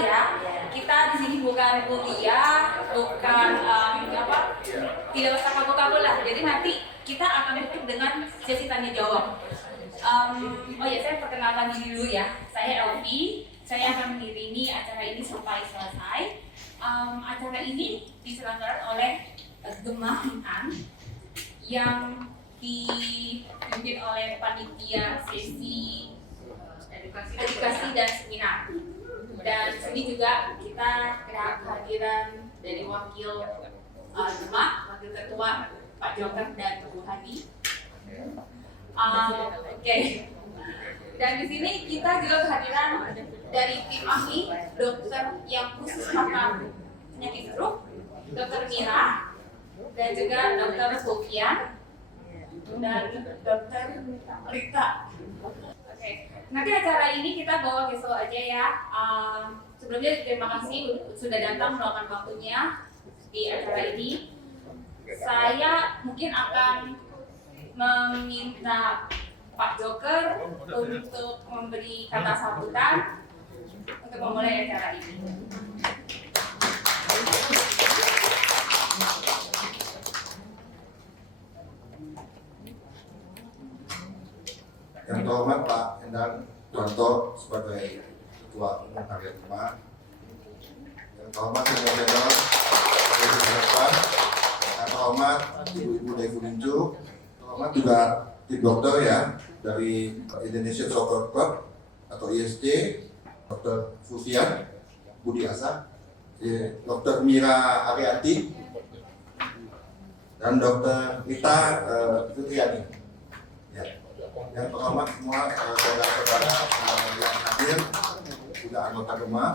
ya. Kita di sini bukan kuliah, bukan tidak usah kaku-kaku lah. Jadi nanti kita akan tutup dengan sesi tanya jawab. Saya perkenalkan diri dulu ya. Saya Elvi. Saya akan mengiringi acara ini sampai selesai. Acara ini diselenggarakan oleh Gemah Hitan yang dipimpin oleh panitia sesi edukasi dan seminar. Dan sini juga kita kehadiran dari wakil Gemah, wakil ketua Pak Joker dan Bu Hadi. Dan di sini kita juga kehadiran dari tim ahli dokter yang khusus pakar penyakit stroke, Dokter Mira, dan juga Dokter Sofian dan Dokter Rita. Nanti acara ini kita bawa besok aja ya. Sebelumnya terima kasih sudah datang meluangkan waktunya di acara ini. Saya mungkin akan meminta Pak Joker untuk memberi kata sambutan untuk memulai acara ini. Yang terhormat Pak Endang Tuanto sebagai Ketua Umum Harian Gemah, yang terhormat Ketua Jenderal sebagai Ketua, yang terhormat Ibu-Ibu dari Funinju, terhormat juga tim dokter ya dari Indonesia Soccer Club atau ISC, Dr. Sufian Budi Asa, Dr. Mira Arianti, dan Dr. Rita Fitriani. Ya. Yang terhormat semua saudara-saudara yang hadir, juga anggota Gemah.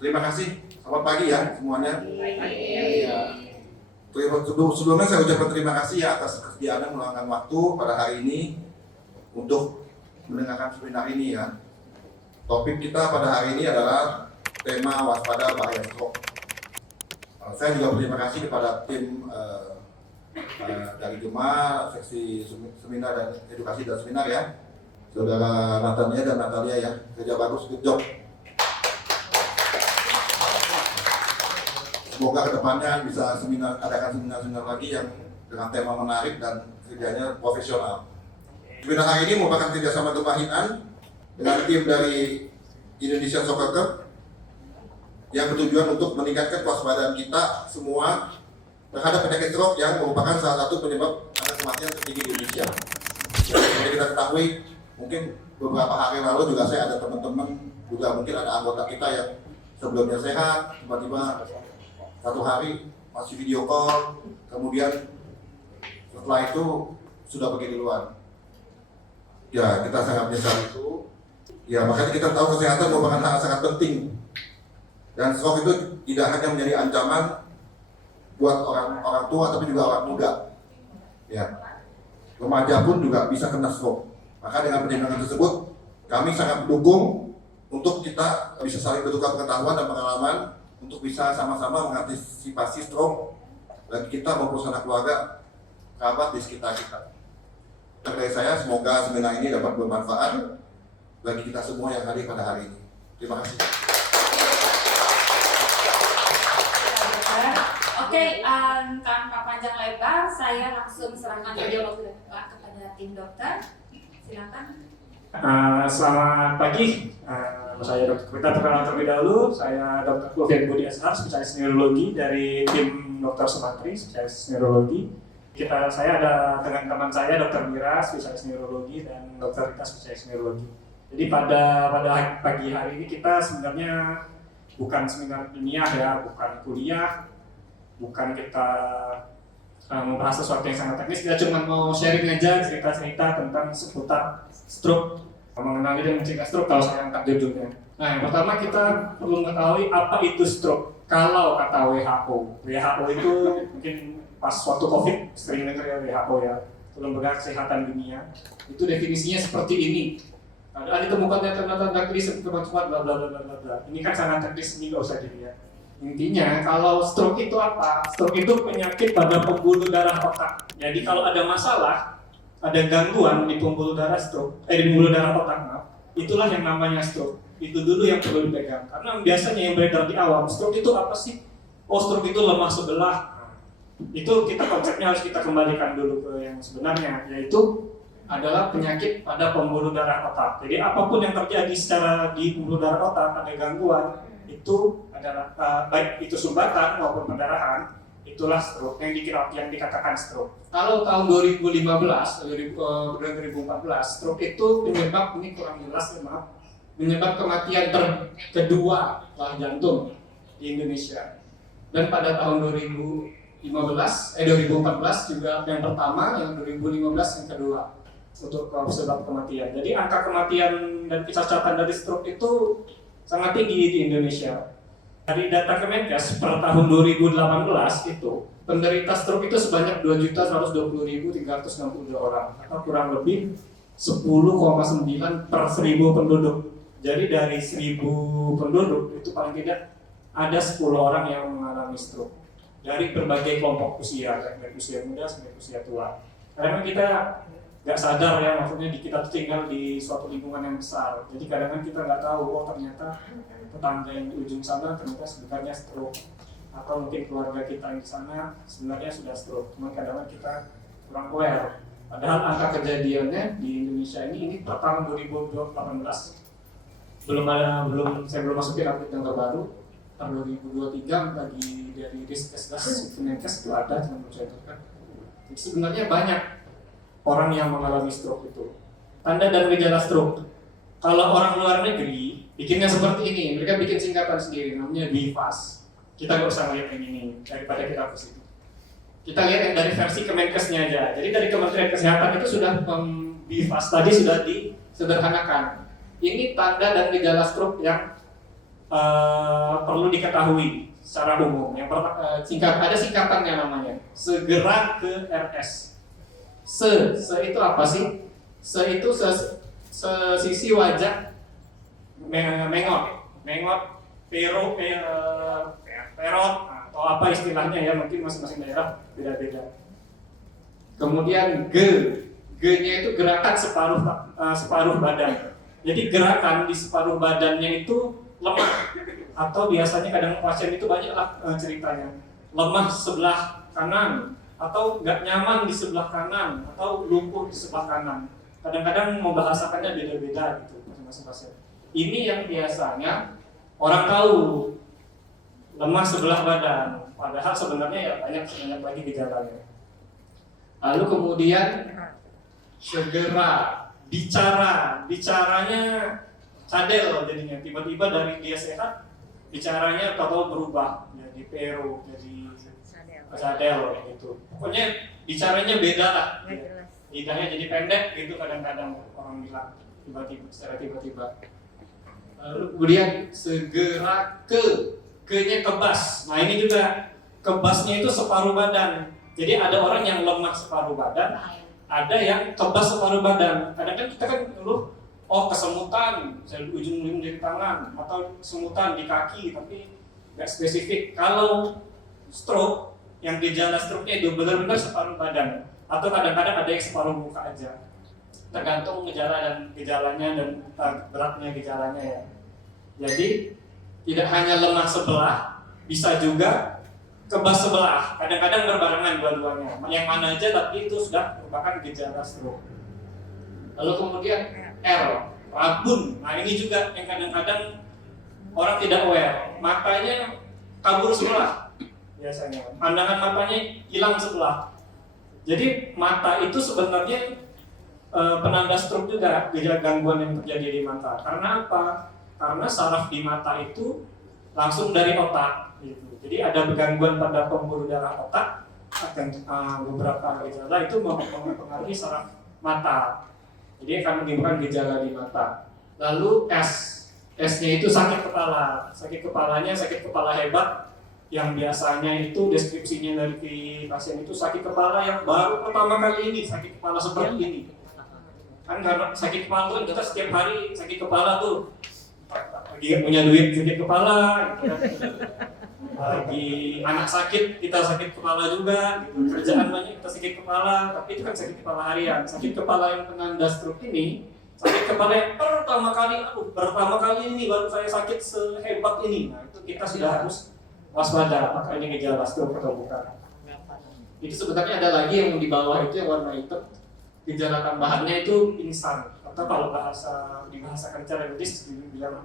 Terima kasih. Selamat pagi ya semuanya. Ya. Sebelumnya saya ucapkan terima kasih ya atas kesediaan meluangkan waktu pada hari ini untuk mendengarkan seminar ini ya. Topik kita pada hari ini adalah tema waspada bahaya stroke. Saya juga berterima kasih kepada tim dari Gemah, seksi seminar dan edukasi dan seminar ya, saudara Natania dan Natalia ya, kerja bagus, good job. Semoga kedepannya bisa adakan seminar-seminar lagi yang dengan tema menarik dan kerjanya profesional. Seminar hari ini merupakan kerjasama Gemah Hitan dengan tim dari Indonesia Soccer Club yang bertujuan untuk meningkatkan kewaspadaan kita semua terhadap penyakit stroke yang merupakan salah satu penyebab angka kematian tertinggi di Indonesia. Seperti kita ketahui, mungkin beberapa hari lalu juga saya ada teman-teman, juga mungkin ada anggota kita yang sebelumnya sehat, tiba-tiba satu hari masih video call, kemudian setelah itu sudah pergi di luar. Ya, kita sangat menyesal itu. Ya, makanya kita tahu kesehatan merupakan hal sangat penting. Dan stroke itu tidak hanya menjadi ancaman buat orang tua tapi juga orang muda. Ya. Remaja pun juga bisa kena stroke. Maka dengan pertimbangan tersebut, kami sangat mendukung untuk kita bisa saling bertukar pengetahuan dan pengalaman untuk bisa sama-sama mengantisipasi stroke bagi kita maupun sanak keluarga, kerabat di sekitar kita. Dari saya, semoga seminar ini dapat bermanfaat bagi kita semua yang hadir pada hari ini. Terima kasih. Tanpa panjang lebar, saya langsung serahkan dialog kepada tim dokter. Silakan. Selamat pagi. Saya Dr. Kita perkenalan terlebih dahulu. Saya Dr. Sofian Budi Asa, spesialis neurologi dari tim Dr. Sumatri, spesialis neurologi. Saya ada dengan teman saya Dr. Mira, spesialis neurologi, dan Dr. Rita, spesialis neurologi. Jadi pada pagi hari ini kita sebenarnya bukan seminar ilmiah ya, bukan kuliah, bukan kita membahas sesuatu yang sangat teknis. Kita cuma mau sharing aja cerita-cerita tentang seputar stroke, mengenali dan mencegah stroke kalau saya angkat judulnya. Nah, yang pertama kita perlu mengetahui apa itu stroke. Kalau kata WHO itu mungkin pas waktu COVID sering dengar ya WHO ya, Lembaga Kesehatan Dunia, itu definisinya seperti ini. Ada ditemukan tanda-tanda klinis kemajuan bla bla bla bla bla. Ini kan sangat teknis, ini nggak usah dilihat. Intinya kalau stroke itu apa? Stroke itu penyakit pada pembuluh darah otak. Jadi kalau ada masalah, ada gangguan di pembuluh darah di pembuluh darah otak, itulah yang namanya stroke. Itu dulu yang perlu dipegang. Karena biasanya yang beredar di awam, stroke itu apa sih? Oh, stroke itu lemah sebelah. Itu kita konsepnya harus kita kembalikan dulu ke yang sebenarnya, yaitu adalah penyakit pada pembuluh darah otak. Jadi apapun yang terjadi secara di pembuluh darah otak, ada gangguan, itu adalah baik itu sumbatan maupun pendarahan, itulah stroke yang dikatakan stroke. Kalau tahun 2014, 2014, stroke itu penyebab, ini kurang jelas ya maaf, penyebab kematian kedua setelah jantung di Indonesia. Dan pada tahun 2014 juga yang pertama, yang 2015 yang kedua untuk sebab kematian. Jadi angka kematian dan kecacatan dari stroke itu sangat tinggi di Indonesia. Dari data Kemenkes per tahun 2018 itu penderita stroke itu sebanyak 2.120.362 orang atau kurang lebih 10,9 per 1.000 penduduk. Jadi dari 1.000 penduduk itu paling tidak ada 10 orang yang mengalami stroke dari berbagai kelompok usia, dari usia muda sampai usia tua. Karena kita nggak sadar ya, maksudnya kita tinggal di suatu lingkungan yang besar. Jadi kadang-kadang kita nggak tahu, oh ternyata tetangga yang di ujung sana ternyata sebenarnya stroke, atau mungkin keluarga kita yang di sana sebenarnya sudah stroke. Cuma kadang-kadang kita kurang aware. Padahal angka kejadiannya di Indonesia ini per tahun 2018 saya belum masukin update yang terbaru. Tahun 2023 bagi dari Riskesdas Kemenkes itu ada, cuma belum saya turunkan. Jadi sebenarnya banyak orang yang mengalami stroke itu. Tanda dan gejala stroke. Kalau orang luar negeri bikinnya seperti ini, mereka bikin singkatan sendiri, namanya BIFAS. Kita nggak usah lihat yang ini daripada kita ke situ. Kita lihat yang dari versi Kemenkesnya aja. Jadi dari Kementerian Kesehatan itu sudah BIFAS tadi sudah disederhanakan. Ini tanda dan gejala stroke yang perlu diketahui secara umum. Yang ada singkatannya namanya. Segera ke RS. Se itu apa sih? Se itu sisi wajah mengot, perot atau apa istilahnya ya, mungkin masing-masing daerah beda-beda. Kemudian G-nya itu gerakan separuh badan. Jadi gerakan di separuh badannya itu lemah, atau biasanya kadang pasien itu banyaklah ceritanya lemah sebelah kanan, atau nggak nyaman di sebelah kanan, atau lumpuh di sebelah kanan. Kadang-kadang membahasakannya beda-beda gitu masing-masing pasien. Ini yang biasanya orang tahu lemah sebelah badan, padahal sebenarnya ya banyak lagi gejalanya. Lalu kemudian segera bicaranya cadel jadinya, tiba-tiba dari dia sehat bicaranya tahu berubah jadi pero, jadi cadel gitu. Pokoknya bicaranya beda lah. Lidahnya jadi pendek gitu kadang-kadang orang bilang secara tiba-tiba. Lalu kemudian segera ke-nya kebas. Nah ini juga kebasnya itu separuh badan. Jadi ada orang yang lemah separuh badan, ada yang kebas separuh badan. Kadang-kadang kita kan dulu kesemutan, misalnya ujung jari tangan, atau kesemutan di kaki, tapi nggak spesifik. Kalau stroke, yang gejala stroke-nya itu benar-benar separuh badan, atau kadang-kadang ada yang separuh muka aja. Tergantung gejalanya dan beratnya gejalanya ya. Jadi tidak hanya lemah sebelah, bisa juga kebas sebelah. Kadang-kadang berbarengan dua-duanya. Yang mana aja tapi itu sudah merupakan gejala stroke. Lalu kemudian R, rabun. Nah ini juga yang kadang-kadang orang tidak aware. Matanya kabur sebelah biasanya. Pandangan matanya hilang sebelah. Jadi mata itu sebenarnya penanda stroke juga, gejala gangguan yang terjadi di mata. Karena apa? Karena saraf di mata itu langsung dari otak. Gitu. Jadi ada gangguan pada pembuluh darah otak, dan beberapa gejala itu mempengaruhi saraf mata. Jadi akan menimbulkan gejala di mata. Lalu S-nya itu sakit kepala. Sakit kepala hebat, yang biasanya itu deskripsinya dari pasien itu sakit kepala yang baru pertama kali ini, sakit kepala seperti ini. Kan karena sakit kepala itu kita setiap hari sakit kepala tuh. Lagi punya duit sakit kepala, gitu. Lagi anak sakit kita sakit kepala juga, gitu. Kerjaan banyak kita sakit kepala, tapi itu kan sakit kepala harian. Sakit kepala yang penanda stroke ini Sakit kepala yang pertama kali ini baru saya sakit sehebat ini. Nah, itu kita sudah harus waspada apakah ini gejala stroke atau bukan. Itu sebenarnya ada lagi yang di bawah itu yang warna hitam. Gejala tambahannya itu pingsan, atau kalau dibahasakan secara medis dibilang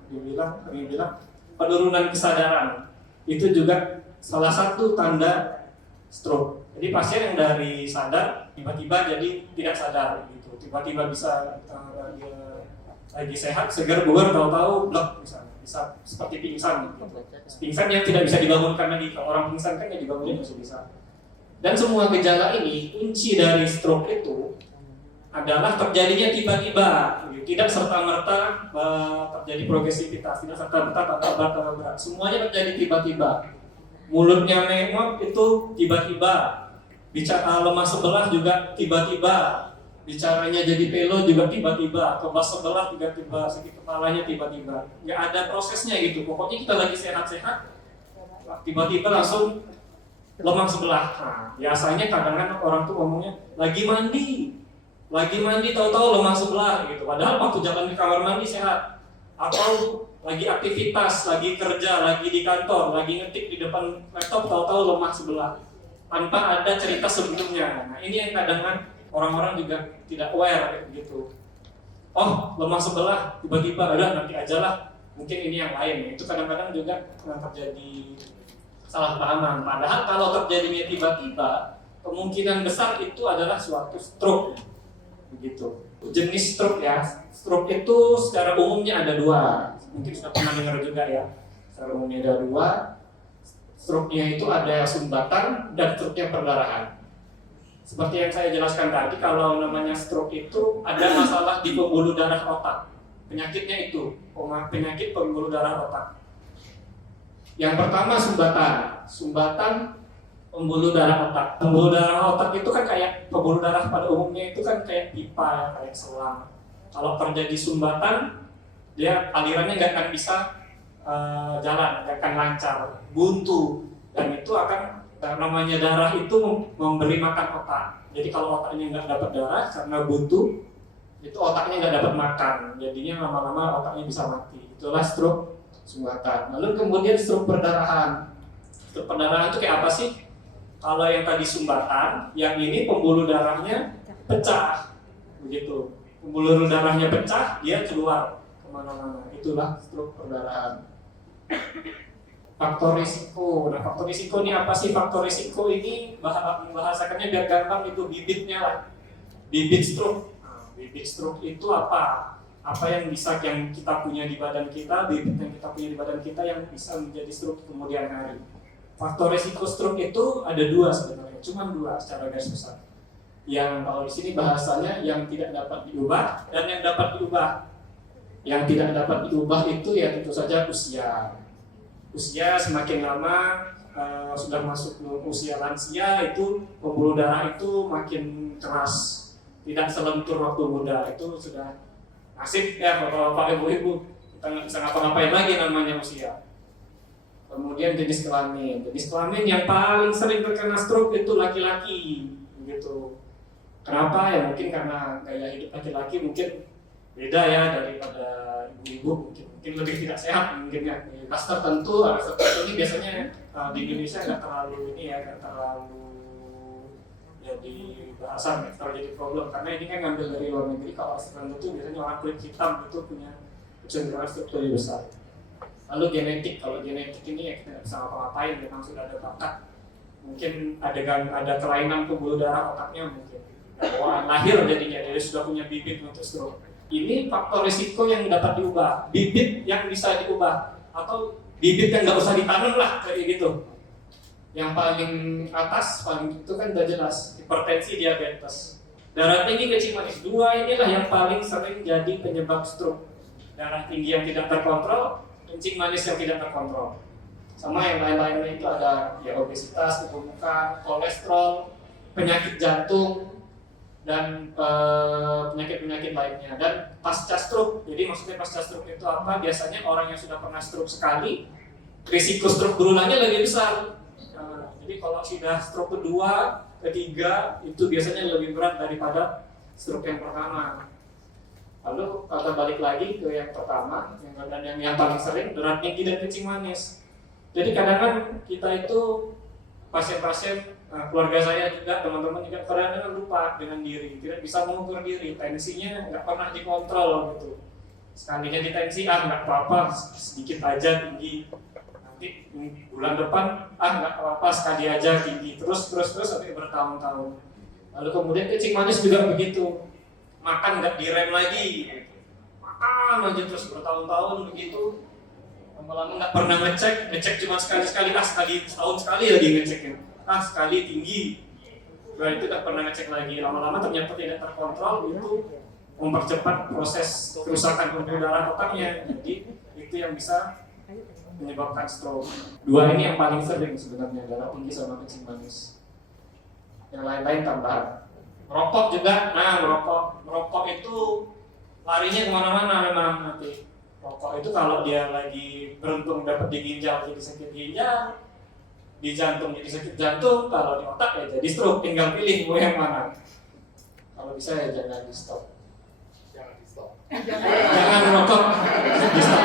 penurunan kesadaran. Itu juga salah satu tanda stroke. Jadi pasien yang dari sadar tiba-tiba jadi tidak sadar gitu. Tiba-tiba bisa dia lagi sehat, segar bugar, tahu-tahu blok misalnya. Bisa seperti pingsan gitu. Pingsan yang tidak bisa dibangunkan lagi. Kalau orang pingsan kan yang dibangunin masih bisa. Dan semua gejala ini, kunci dari stroke itu adalah terjadinya tiba-tiba, tidak serta-merta terjadi progresivitas, tidak serta-merta tambah berat. Semuanya terjadi tiba-tiba. Mulutnya mengok itu tiba-tiba, bicara lemah sebelah juga tiba-tiba, bicaranya jadi pelo juga tiba-tiba, kebas sebelah tiba-tiba, sakit kepalanya tiba-tiba. Nggak ada prosesnya gitu. Pokoknya kita lagi sehat-sehat, tiba-tiba langsung lemah sebelah. Nah, biasanya kadang-kadang orang tuh ngomongnya lagi mandi tahu-tahu lemah sebelah gitu. Padahal waktu jalan di kamar mandi sehat. Atau lagi aktivitas, lagi kerja, lagi di kantor, lagi ngetik di depan laptop, tahu-tahu lemah sebelah. Tanpa ada cerita sebelumnya. Nah, ini yang kadang-kadang orang-orang juga tidak aware gitu. Oh, lemah sebelah, tiba-tiba udah nanti aja lah. Mungkin ini yang lain. Itu kadang-kadang juga terjadi salah pahaman. Padahal kalau terjadinya tiba-tiba, kemungkinan besar itu adalah suatu stroke. Begitu. Jenis stroke ya. Stroke itu secara umumnya ada dua. Mungkin sudah pernah dengar juga ya. Secara umumnya ada dua. Stroke-nya itu ada sumbatan dan stroke-nya perdarahan. Seperti yang saya jelaskan tadi, kalau namanya stroke itu ada masalah di pembuluh darah otak. Penyakitnya itu, penyakit pembuluh darah otak. Yang pertama sumbatan pembuluh darah otak. Pembuluh darah otak itu kan kayak pembuluh darah pada umumnya itu kan kayak pipa, kayak selang. Kalau terjadi sumbatan, dia alirannya nggak akan bisa jalan, nggak akan lancar, buntu, dan itu akan namanya darah itu memberi makan otak. Jadi kalau otaknya nggak dapat darah karena buntu, itu otaknya nggak dapat makan, jadinya lama-lama otaknya bisa mati. Itulah stroke sumbatan. Lalu kemudian stroke perdarahan. Stroke perdarahan itu kayak apa sih? Kalau yang tadi sumbatan, yang ini pembuluh darahnya pecah, begitu. Pembuluh darahnya pecah, dia keluar kemana-mana. Itulah stroke perdarahan. Faktor risiko. Nah, faktor risiko ini apa sih? Faktor risiko ini membahasakannya biar gampang itu bibitnya lah. Bibit stroke. Nah, bibit stroke itu apa? Apa yang kita punya di badan kita, bibit yang kita punya di badan kita yang bisa menjadi stroke kemudian hari. Faktor risiko stroke itu ada dua sebenarnya, cuma dua secara garis besar. Yang kalau di sini bahasanya yang tidak dapat diubah dan yang dapat diubah. Yang tidak dapat diubah itu ya tentu saja usia. Usia semakin lama sudah masuk ke usia lansia itu pembuluh darah itu makin keras, tidak selentur waktu muda. Itu sudah nasib ya bapak ibu-ibu, kita nggak bisa ngapa-ngapain lagi namanya usia. Kemudian jenis kelamin yang paling sering terkena stroke itu laki-laki, begitu. Kenapa? Ya mungkin karena gaya hidup laki-laki mungkin beda ya daripada ibu-ibu, mungkin lebih tidak sehat mungkin ya. Di ras tertentu ini biasanya di Indonesia nggak terlalu nggak terlalu jadi bahasan, nggak terlalu jadi problem karena ini kan ngambil dari luar negeri. Kalau ras tertentu biasanya orang kulit hitam itu punya kecenderungan stroke lebih besar. Lalu genetik, kalau genetik ini ya kita nggak bisa ngapa-ngapain, memang sudah ada bakat. Mungkin ada kelainan pembuluh darah otaknya mungkin. Bawaan lahir jadinya, dia sudah punya bibit untuk stroke. Ini faktor risiko yang dapat diubah, bibit yang bisa diubah, atau bibit yang nggak usah ditanam lah kayak gitu. Yang paling atas, paling itu kan udah jelas, hipertensi, diabetes. Darah tinggi, kencing manis, dua inilah yang paling sering jadi penyebab stroke. Darah tinggi yang tidak terkontrol, kencing manis yang tidak terkontrol. Sama yang lain-lainnya itu ada ya obesitas, kegemukan, kolesterol, penyakit jantung, dan penyakit-penyakit lainnya. Dan pasca stroke, jadi maksudnya pasca stroke itu apa? Biasanya orang yang sudah pernah stroke sekali, risiko stroke berulangnya lebih besar. Jadi kalau sudah stroke kedua, ketiga, itu biasanya lebih berat daripada stroke yang pertama. Lalu kita balik lagi ke yang pertama, yang paling sering berat tinggi dan kencing manis. Jadi kadang kan kita itu pasien-pasien, keluarga saya juga, teman-teman juga kadang-kadang lupa dengan diri, tidak bisa mengukur diri, tensinya nggak pernah dikontrol gitu. Sekalinya ditensi, nggak apa-apa, sedikit aja tinggi. Nanti bulan depan, nggak apa-apa, sekali aja tinggi. Terus sampai bertahun-tahun. Lalu kemudian kencing manis juga begitu. Makan nggak direm lagi, makan aja terus bertahun-tahun begitu, lama-lama nggak pernah ngecek cuma sekali-sekali, setahun sekali lagi ngeceknya, sekali tinggi, itu nggak pernah ngecek lagi, lama-lama ternyata tidak terkontrol, itu mempercepat proses kerusakan pembuluh darah otaknya, jadi itu yang bisa menyebabkan stroke. Dua ini yang paling sering sebenarnya, darah tinggi sama kencing manis, yang lain-lain tambahan. Merokok juga, merokok itu larinya kemana-mana memang nanti. Rokok itu kalau dia lagi beruntung dapat di ginjal jadi sakit ginjal, di jantung jadi sakit jantung, kalau di otak ya jadi stroke. Tinggal pilih mau yang mana. Kalau bisa ya jangan di stop. Jangan merokok, di stop.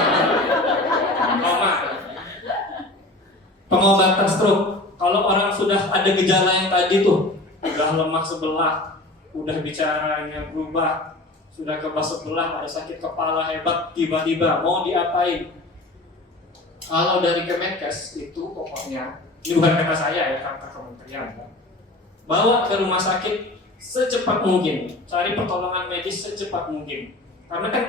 Pengobatan stroke. Kalau orang sudah ada gejala yang tadi tuh, udah lemah sebelah, udah bicaranya berubah, sudah kebas sebelah, ada sakit kepala hebat, tiba-tiba mau diapain? Kalau dari Kemenkes itu pokoknya, ini bukan kata saya ya, kata kementerian, bawa ke rumah sakit secepat mungkin, cari pertolongan medis secepat mungkin. Karena kan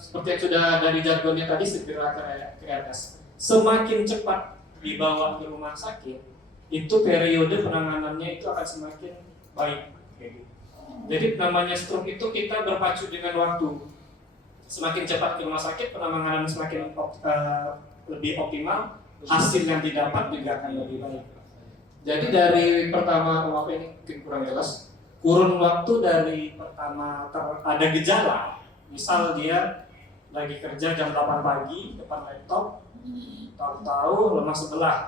seperti yang sudah dari jargonnya tadi, segera ke RS. Semakin cepat dibawa ke rumah sakit, itu periode penanganannya itu akan semakin baik. Jadi namanya stroke itu kita berpacu dengan waktu. Semakin cepat ke rumah sakit, penanganan semakin lebih optimal, hasil yang didapat juga akan lebih baik. Jadi dari pertama, ini mungkin kurang jelas, kurun waktu dari pertama ada gejala, misal dia lagi kerja jam 8 pagi depan laptop, tahu-tahu lemah sebelah.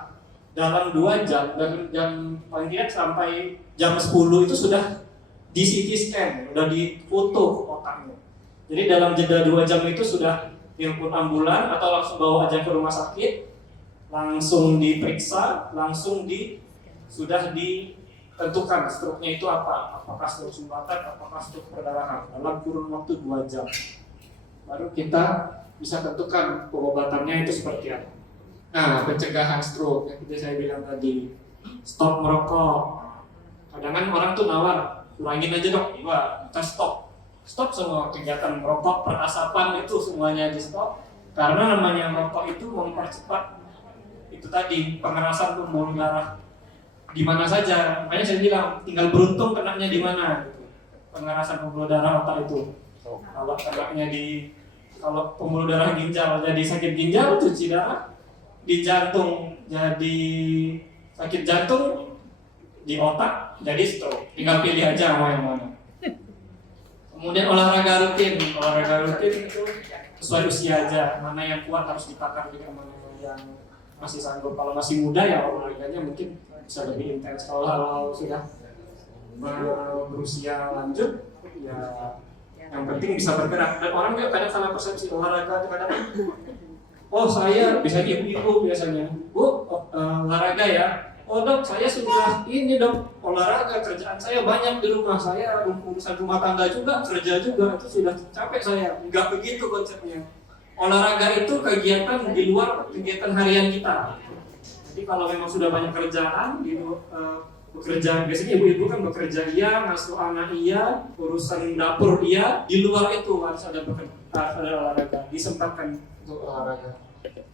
Dalam 2 jam, dari jam paling tidak sampai jam 10 itu sudah di CT scan, sudah difoto otaknya. Jadi dalam jeda 2 jam itu sudah telepon ambulan atau langsung bawa aja ke rumah sakit, langsung diperiksa, sudah ditentukan stroke-nya itu apa, apakah stroke sumbatan, apakah stroke perdarahan, dalam kurun waktu 2 jam. Baru kita bisa tentukan pengobatannya itu seperti apa. Nah, pencegahan stroke yang saya bilang tadi, stop merokok. Kadang kan orang tuh nawar, kurangin aja dok, kita stop semua kegiatan merokok, perasapan itu semuanya di stop. Karena namanya merokok itu mempercepat itu tadi pengerasan pembuluh darah di mana saja. Makanya saya bilang tinggal beruntung kenanya di mana. Pengerasan pembuluh darah otak itu. Kalau kenanya kalau pembuluh darah ginjal jadi sakit ginjal, cuci darah. Di jantung jadi sakit jantung, di otak jadi stroke. Tinggal pilih aja mau yang mana. Kemudian olahraga rutin itu sesuai usia aja. Mana yang kuat harus ditakar juga, mana yang masih sanggup. Kalau masih muda ya olahraganya mungkin bisa lebih intens. Kalau sudah berusia lanjut ya yang penting bisa bergerak. Dan orang juga kadang salah persepsi olahraga kadang saya biasanya ibu-ibu biasanya, Bu, olahraga ya. Oh dok, saya sudah ini dok, olahraga, kerjaan saya banyak di rumah, saya urusan rumah tangga juga, kerja juga, itu sudah capek saya. Enggak begitu konsepnya. Olahraga itu kegiatan di luar kegiatan harian kita. Jadi kalau memang sudah banyak kerjaan, bekerja, biasanya ibu-ibu kan bekerja iya, ngasuh anak iya, urusan dapur iya, di luar itu harus ada olahraga, disempatkan untuk olahraga.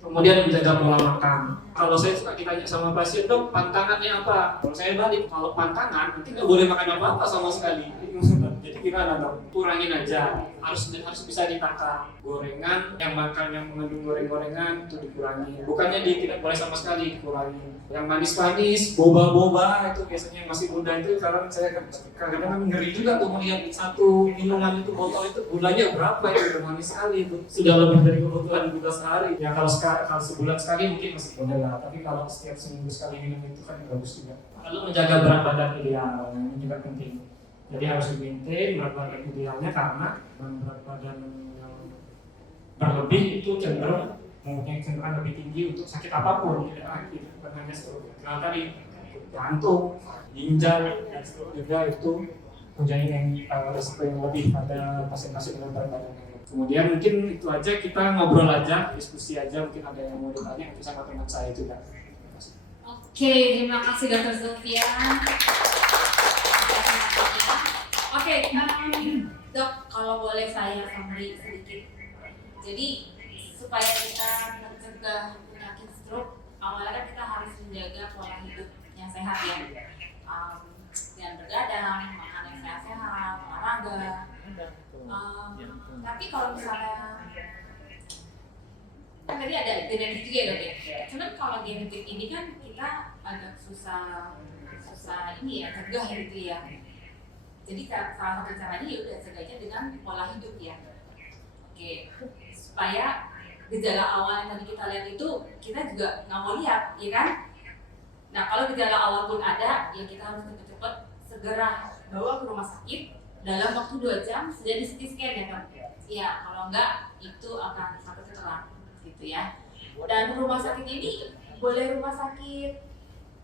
Kemudian menjaga pola makan. Kalau saya suka ditanya sama pasien, dok, pantangannya apa? Kalau saya balik, kalau pantangan nanti nggak boleh makan apa-apa sama sekali. Jadi gimana dok? Kurangin aja. Harus bisa ditata. Gorengan, yang makan yang mengandung goreng-gorengan itu dikurangi. Bukannya tidak boleh sama sekali dikurangi. Yang manis-manis, boba-boba itu biasanya yang masih muda itu. Karena saya kadang-kadang ngeri juga tuh melihat satu minuman itu, botol itu gulanya berapa ya, udah manis sekali itu. Sudah lebih dari kebutuhan gula sehari. Ya kalau sebulan sekali mungkin masih boleh lah, tapi kalau setiap seminggu sekali minum itu kan bagus juga. Lalu menjaga berat badan ideal, ini juga penting. Jadi harus di-maintain berat badan idealnya, karena berat badan yang berlebih itu cenderung mempunyai cenderung lebih tinggi untuk sakit apapun, tidak bukan hanya stroke. Nah tadi jantung, ginjal, dan stroke juga itu mempunyai resiko yang lebih pada pasien-pasien dengan berat badan. Kemudian mungkin itu aja, kita ngobrol aja, diskusi aja, mungkin ada yang mau ditanya itu sama teman saya juga. Oke, terima kasih Dr. Zulfian. Oke, Dok, kalau boleh saya summary sedikit. Jadi supaya kita mencegah penyakit stroke, awalnya kan kita harus menjaga pola hidup yang sehat ya. Jangan bergadang, makan yang sehat-sehat, olahraga. Tapi kalau misalnya kan tadi ada genetik juga ya Dok ya. Cuman kalau genetik ini kan kita agak susah ini ya, cegah gitu ya. Jadi salah satu caranya ya udah cegahnya dengan pola hidup ya. Oke, supaya gejala awal yang tadi kita lihat itu kita juga nggak mau lihat, ya kan? Nah kalau gejala awal pun ada, ya kita harus cepat-cepat segera bawa ke rumah sakit dalam waktu 2 jam sudah di CT scan ya kan? Ya kalau enggak itu akan sampai telat gitu ya. Dan rumah sakit ini boleh rumah sakit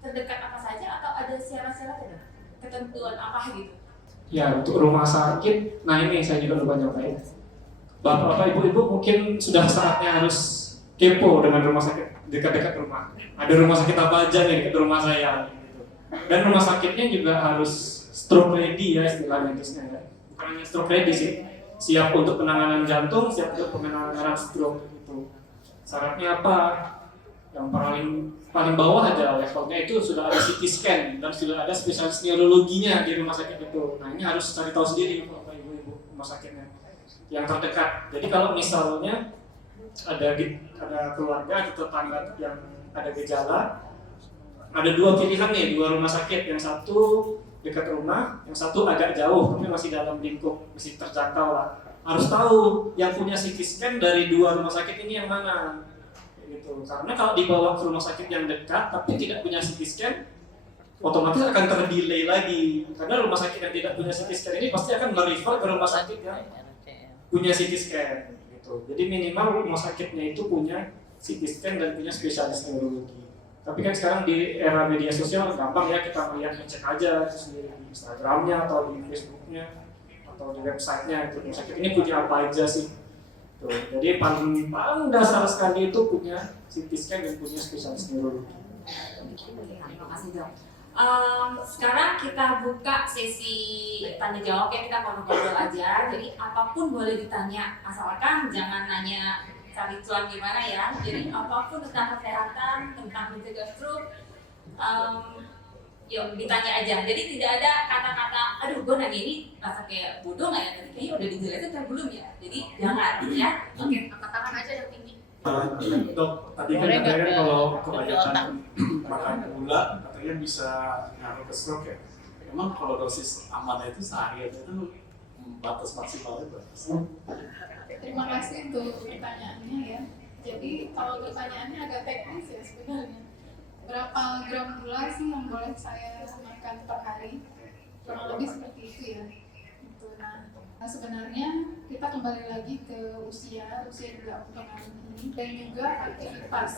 terdekat apa saja atau ada syarat-syaratnya, ketentuan apa gitu? Ya untuk rumah sakit, nah ini saya juga lupa nyampaikan. Bapak-bapak, ibu-ibu mungkin sudah saatnya harus kepo dengan rumah sakit dekat-dekat rumah. Ada rumah sakit apa aja nih dekat rumah saya gitu. Dan rumah sakitnya juga harus stroke ready ya istilahnya ya. Bukan hanya stroke ready sih, siap untuk penanganan jantung, siap untuk penanganan stroke gitu. Syaratnya apa? Yang paling bawah aja levelnya itu sudah ada CT scan dan sudah ada spesialis neurologinya di rumah sakit itu. Nah ini harus cari tahu sendiri bapak ibu rumah sakitnya yang terdekat. Jadi kalau misalnya ada keluarga atau tetangga yang ada gejala, ada 2 pilihan nih, 2 rumah sakit, yang satu dekat rumah, yang satu agak jauh tapi masih dalam lingkup, masih terjangkau lah. Harus tahu yang punya CT scan dari 2 rumah sakit ini yang mana. Gitu. Karena kalau dibawa ke rumah sakit yang dekat tapi tidak punya CT scan, otomatis akan terdelay lagi. Karena rumah sakit yang tidak punya CT scan ini pasti akan merefer ke rumah sakit yang punya CT scan. Gitu. Jadi minimal rumah sakitnya itu punya CT scan dan punya spesialis neurologi. Tapi kan sekarang di era media sosial gampang ya kita melihat, ngecek aja sendiri di Instagramnya atau di Facebooknya atau di websitenya itu rumah sakit ini punya apa aja sih. Tuh, jadi paling dasar sekali itu punya CT scan dan punya spesialis neurologi. Terima kasih Dok. Sekarang kita buka sesi tanya jawab ya, kita ngobrol aja. Jadi apapun boleh ditanya, asalkan jangan nanya cari cuan gimana ya. Jadi apapun tentang kesehatan, tentang mencegah stroke, yuk ditanya aja. Jadi tidak ada kata-kata, aduh gue nanya ini rasa kayak bodoh nggak ya, tadi kayaknya udah dijelasin kan belum ya. Jadi jangan ya. Oke, angkat tangan aja yang tinggi. Dok, tadi kan katanya kalau kebanyakan makan gula katanya bisa ngaruh ke stroke ya. Emang kalau dosis amannya itu sehari itu batas maksimalnya berapa? Terima kasih untuk pertanyaannya ya. Jadi kalau pertanyaannya agak teknis ya sebenarnya. Berapa gram gula sih yang boleh saya makan per hari? Kurang lebih seperti itu ya. Gitu. Nah sebenarnya kita kembali lagi ke usia juga mempengaruhi dan juga aktivitas.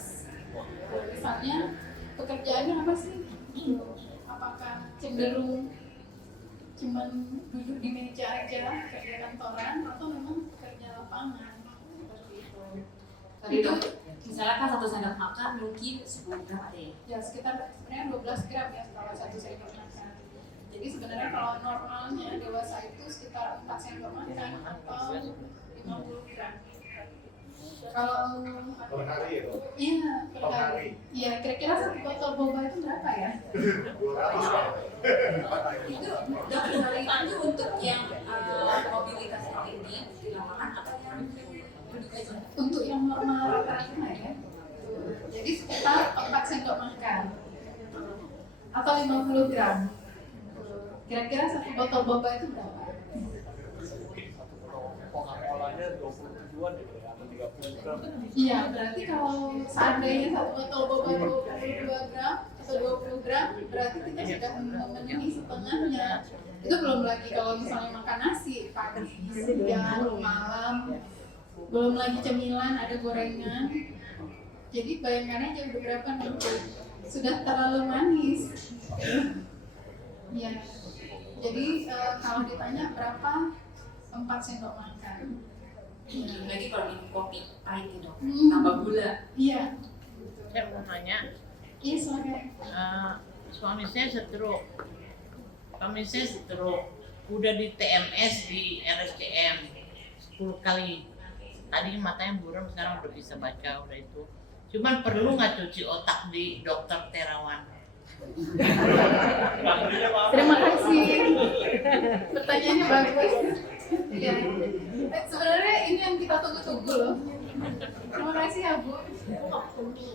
Misalnya pekerjaannya apa sih? Apakah cenderung cuman duduk di meja aja kerja kantoran atau memang kerja lapangan seperti itu. Tadi Dok, misalnya kan 1 sendok makan mungkin 10 gram ada ya? Ya sekitar sebenarnya 12 gram ya kalau 1 sendok makan. Jadi sebenarnya kalau normalnya dewasa itu sekitar 4 sendok makan atau 50 gram. Kalau Per hari ya dok? iya per hari. Iya kira-kira 1 botol boba itu berapa ya? Itu Dok itu untuk yang mobilitasnya tinggi di lapangan atau yang duduk aja? Untuk yang normal rata-rata ya. Jadi sekitar 4 sendok makan atau 50 gram. Kira-kira 1 botol boba itu berapa? Coca-Colanya 27-an ya atau 30 gram? Iya, berarti kalau seandainya 1 botol boba 22 gram atau 20 gram, berarti kita sudah memenuhi setengahnya Itu belum lagi kalau misalnya makan nasi pagi, siang, malam, belum lagi cemilan, ada gorengan. Jadi bayangkan aja udah berapa nanti, sudah terlalu manis. Ya, jadi kalau ditanya berapa, 4 sendok makan. Belum lagi kalau minum kopi pahit itu, Hmm. tambah gula. Iya, Saya mau nanya, iya silakan. suami saya stroke. Udah di TMS di RSCM 10 kali. Tadi matanya buram, sekarang udah bisa baca, udah itu. Cuman perlu nggak cuci otak di dokter Terawan? Terima kasih. Pertanyaannya bagus. Iya. Sebenarnya ini yang kita tunggu-tunggu loh. Terima kasih ya Bu.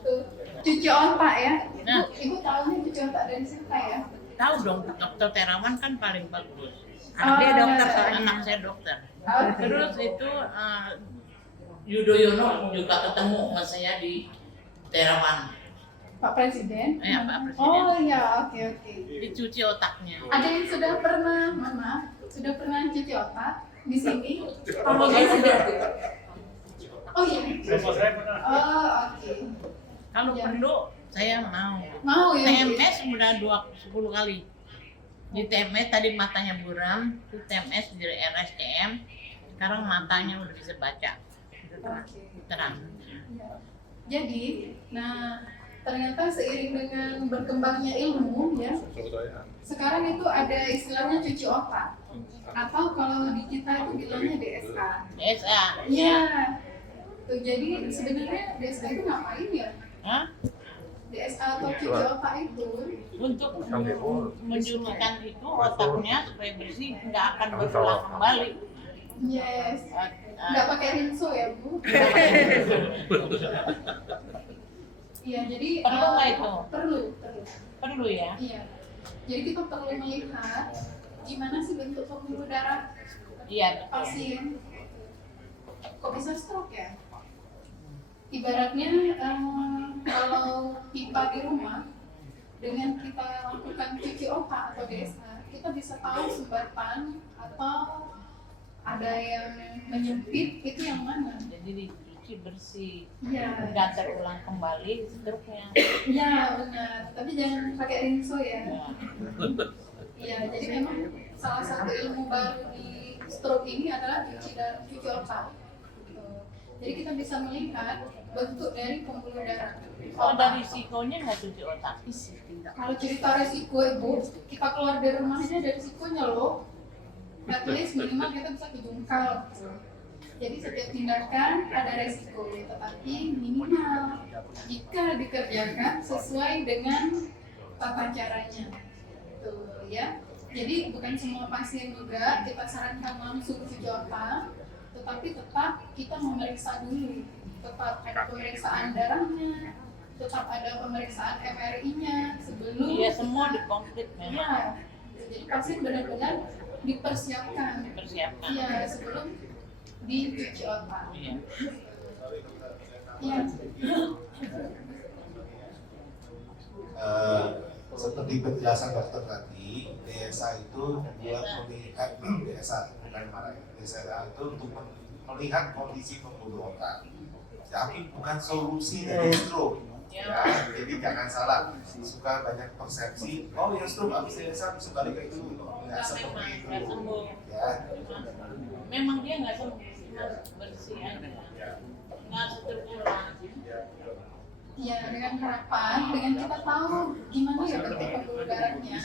Tuh. Cuci otak ya. Nah. Ibu tahunya cuci otak dari siapa ya? Tahu dong, dokter Terawan kan paling bagus. Oh, Dia dokter, iya. anak saya dokter. Oke. Terus itu Yudhoyono juga ketemu sama saya di Terawan. Pak Presiden? Pak Presiden. Oh iya, oke. Dicuci otaknya. Ada yang sudah pernah, Mama, sudah pernah cuci otak di sini? Kalau saya sudah tuh. Oh iya. Saya pernah. Oh, oke. Kalau Ya. perlu saya mau. Mau ya? TMS udah 10 kali. Di TMS tadi matanya buram, di TMS di RSCM, sekarang matanya udah bisa baca. Oke. Terang. Ya. Jadi, nah ternyata seiring dengan berkembangnya ilmu ya, sekarang itu ada istilahnya cuci otak, atau kalau di kita itu bilangnya DSA. DSA. Iya. Tuh, jadi sebenarnya DSA itu ngapain ya? Hah? DSA atau cuci otak itu Untuk menjulurkan itu otaknya supaya bersih, nggak akan berulang kembali. yes, nggak pakai rinso ya Bu? Iya, jadi Perlu nggak itu? Perlu. Perlu ya. Iya. Jadi kita perlu melihat gimana sih bentuk pembuluh darah Iya. pasien. Kok bisa stroke ya? Ibaratnya kalau pipa di rumah dengan kita lakukan cuci otak atau DSA, kita bisa tahu sumbatan atau ada yang menyempit itu yang mana. Jadi dicuci bersih, Iya. nggak terulang kembali struknya. Iya benar. Tapi jangan pakai rinso ya. Ya. Iya. Jadi memang salah satu ilmu baru di stroke ini adalah cuci otak. Gitu. Jadi kita bisa melihat bentuk dari pembuluh darah. Kalau ada risikonya nggak cuci otak? Kalau cerita resiko Ibu, kita keluar dari rumah aja ada risikonya loh. At least minimal kita bisa kejungkal. Jadi setiap tindakan ada resiko, tetapi minimal jika dikerjakan sesuai dengan tata caranya. Tuh ya. Jadi bukan semua pasien juga kita sarankan langsung cuci otak, tetapi tetap kita memeriksa dulu. Tetap ada pemeriksaan darahnya, tetap ada pemeriksaan MRI-nya sebelum. Iya, semua dikomplit memang. Iya. Jadi pasien benar-benar dipersiapkan. Dipersiapkan. Iya, sebelum dicuci otak. Iya. Iya. Seperti penjelasan dokter tadi, DSA itu buat melihat DSA bukan marah. DSA itu untuk melihat kondisi pembuluh otak. Tapi bukan solusi dari stroke. Ya, jadi jangan salah. Suka banyak persepsi. Oh ya stroke habis DSA bisa balik ke itu. Nggak seperti itu. Nggak sembuh. Ya. Memang dia nggak sembuh, cuma bersih aja. Nggak struktural. Ya, dengan harapan, dengan kita tahu gimana ya bentuk pembuluh darahnya,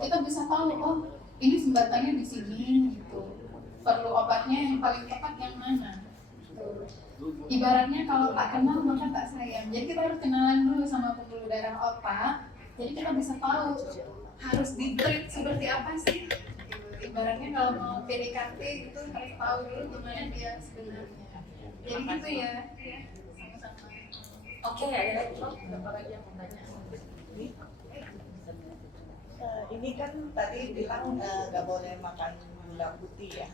kita bisa tahu, oh ini sumbatannya di sini, gitu. Perlu obatnya yang paling tepat yang mana. Gitu. Ibaratnya kalau tak kenal maka tak sayang. Jadi kita harus kenalan dulu sama pembuluh darah otak. Jadi kita bisa tahu harus di-treat seperti apa sih. Gitu. Ibaratnya kalau mau PDKT itu harus tahu dulu gimana dia sebenarnya. Jadi gitu ya. Sama-sama. Oke, ada lagi. Berapa lagi yang mau tanya? Ini kan tadi bilang nggak boleh makan gula putih ya.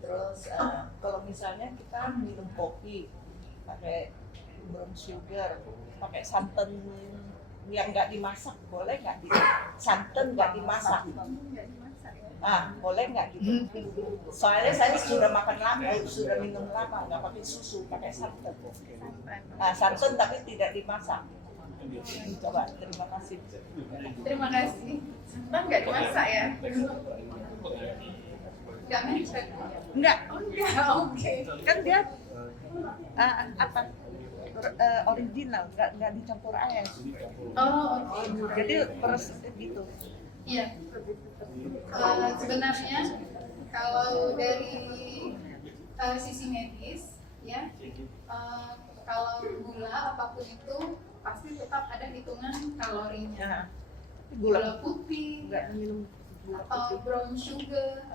Terus kalau misalnya kita minum kopi pakai brown sugar, pakai santan yang nggak dimasak, boleh nggak? Santan nggak dimasak. Boleh nggak gitu? Soalnya saya sudah makan lama, sudah minum lama, nggak pakai susu, pakai santan. Santan tapi tidak dimasak. Coba, terima kasih. Terima kasih. Santan nggak dimasak ya? Nggak mencret? Enggak, Oh enggak, oke. kan dia original, nggak dicampur air. Oh oke. Jadi prosesnya gitu. Iya. Sebenarnya kalau dari sisi medis ya, kalau gula apapun itu pasti tetap ada hitungan kalorinya. Gula putih Nggak minum gula atau putih. brown sugar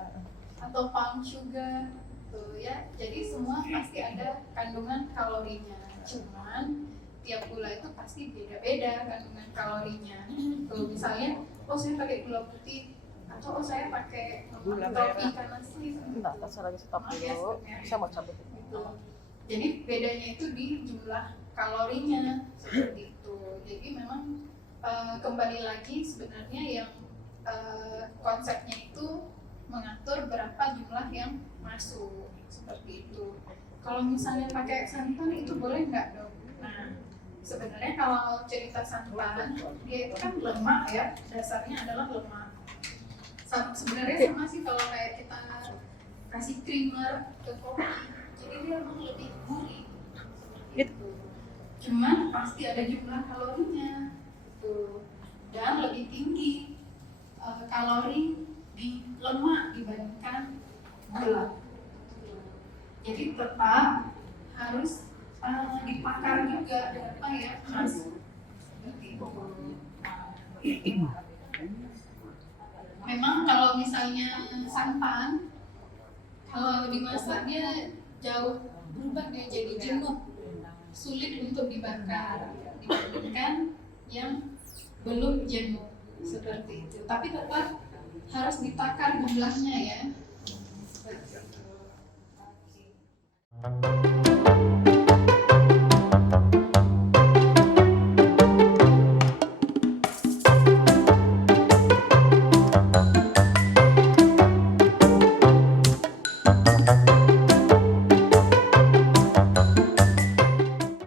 atau palm sugar tuh ya. Jadi semua pasti ada kandungan kalorinya. Cuman tiap gula itu pasti beda-beda kandungan kalorinya. Kalau misalnya, saya pakai gula putih atau saya pakai Gula topi merah. karena sih. Enggak, pas lagi stop dulu. Saya mau cabut. Gitu. Jadi bedanya itu di jumlah kalorinya seperti itu. Jadi memang kembali lagi sebenarnya yang konsepnya itu mengatur berapa jumlah yang masuk seperti itu. Kalau misalnya pakai santan itu boleh nggak dok? Nah sebenarnya kalau cerita santan dia itu kan lemak ya, dasarnya adalah lemak. Sebenarnya sama sih kalau kayak kita kasih creamer ke kopi, jadi dia emang lebih gurih seperti itu. Cuman pasti ada jumlah kalorinya gitu. Dan lebih tinggi kalori di lemak dibandingkan gula. Jadi tetap harus dipakar juga berapa ya mas. Seperti itu. Memang kalau misalnya santan, kalau dimasak dia jauh berubah dia jadi jenuh, sulit untuk dibakar dibandingkan yang belum jenuh seperti itu. Tapi tetap harus ditakar jumlahnya ya. Seperti itu.